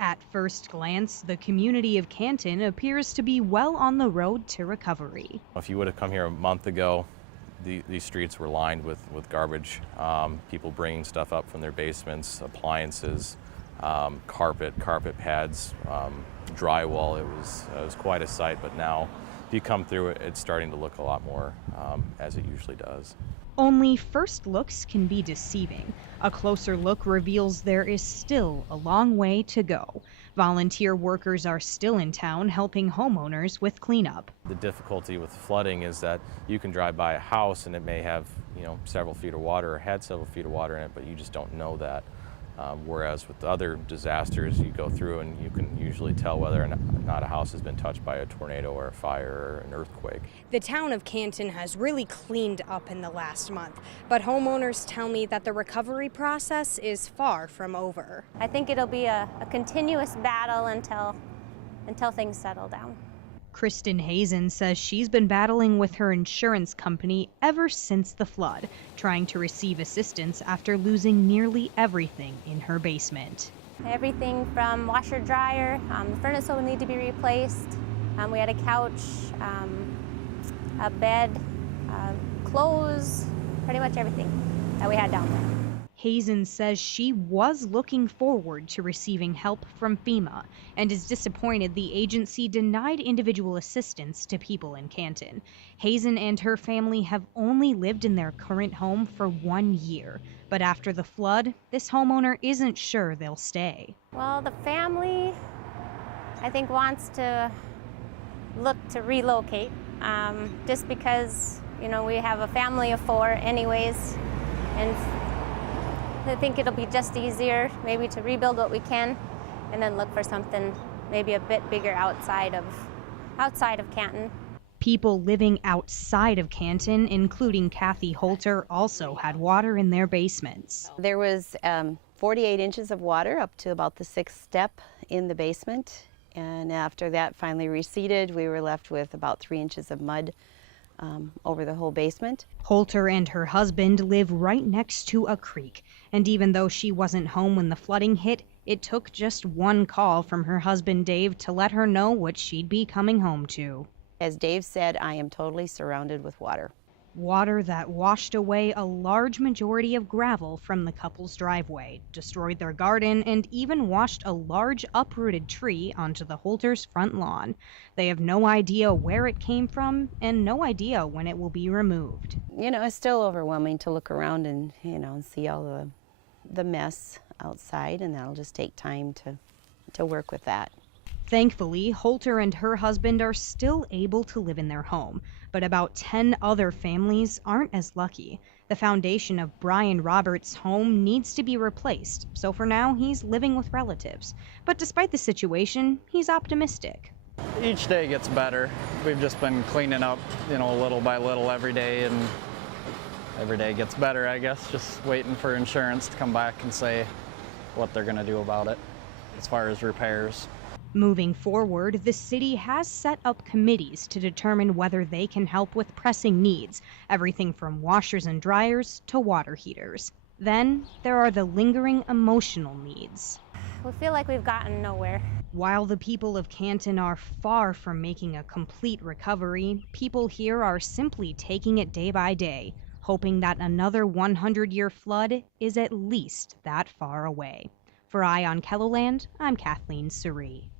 At first glance, the community of Canton appears to be well on the road to recovery. If you would have come here a month ago, these streets were lined with garbage, people bringing stuff up from their basements, appliances, carpet pads, drywall. It was quite a sight, but now if you come through it, it's starting to look a lot more as it usually does. Only first looks can be deceiving. A closer look reveals there is still a long way to go. Volunteer workers are still in town helping homeowners with cleanup. The difficulty with flooding is that you can drive by a house and it may have, several feet of water or had several feet of water in it, but you just don't know that. Whereas with other disasters, you go through and you can usually tell whether or not a house has been touched by a tornado or a fire or an earthquake. The town of Canton has really cleaned up in the last month, but homeowners tell me that the recovery process is far from over. I think it'll be a continuous battle until things settle down. Kristen Hazen says she's been battling with her insurance company ever since the flood, trying to receive assistance after losing nearly everything in her basement. Everything from washer dryer, the furnace will need to be replaced. We had a couch, a bed, clothes, pretty much everything that we had down there. Hazen says she was looking forward to receiving help from FEMA and is disappointed the agency denied individual assistance to people in Canton. Hazen and her family have only lived in their current home for 1 year, but after the flood, this homeowner isn't sure they'll stay. Well, the family, I think, wants to look to relocate, just because, we have a family of 4 anyways, and I think it'll be just easier maybe to rebuild what we can and then look for something maybe a bit bigger outside of Canton. People living outside of Canton, including Kathy Holter, also had water in their basements. There was 48 inches of water up to about the 6th step in the basement, and after that finally receded, we were left with about 3 inches of mud over the whole basement. Holter and her husband live right next to a creek, and even though she wasn't home when the flooding hit, it took just one call from her husband Dave to let her know what she'd be coming home to. As Dave said, I am totally surrounded with water. Water that washed away a large majority of gravel from the couple's driveway, destroyed their garden, and even washed a large uprooted tree onto the Holters' front lawn. They have no idea where it came from and no idea when it will be removed. It's still overwhelming to look around and, and see all the mess outside, and that'll just take time to work with that. Thankfully, Holter and her husband are still able to live in their home, but about 10 other families aren't as lucky. The foundation of Brian Roberts' home needs to be replaced, so for now he's living with relatives. But despite the situation, he's optimistic. Each day gets better. We've just been cleaning up, little by little every day, and every day gets better, I guess. Just waiting for insurance to come back and say what they're going to do about it as far as repairs. Moving forward, the city has set up committees to determine whether they can help with pressing needs, everything from washers and dryers to water heaters. Then there are the lingering emotional needs. We feel like we've gotten nowhere. While the people of Canton are far from making a complete recovery, people here are simply taking it day by day, hoping that another 100-year flood is at least that far away. For Eye on KELOLAND, I'm Kathleen Surrey.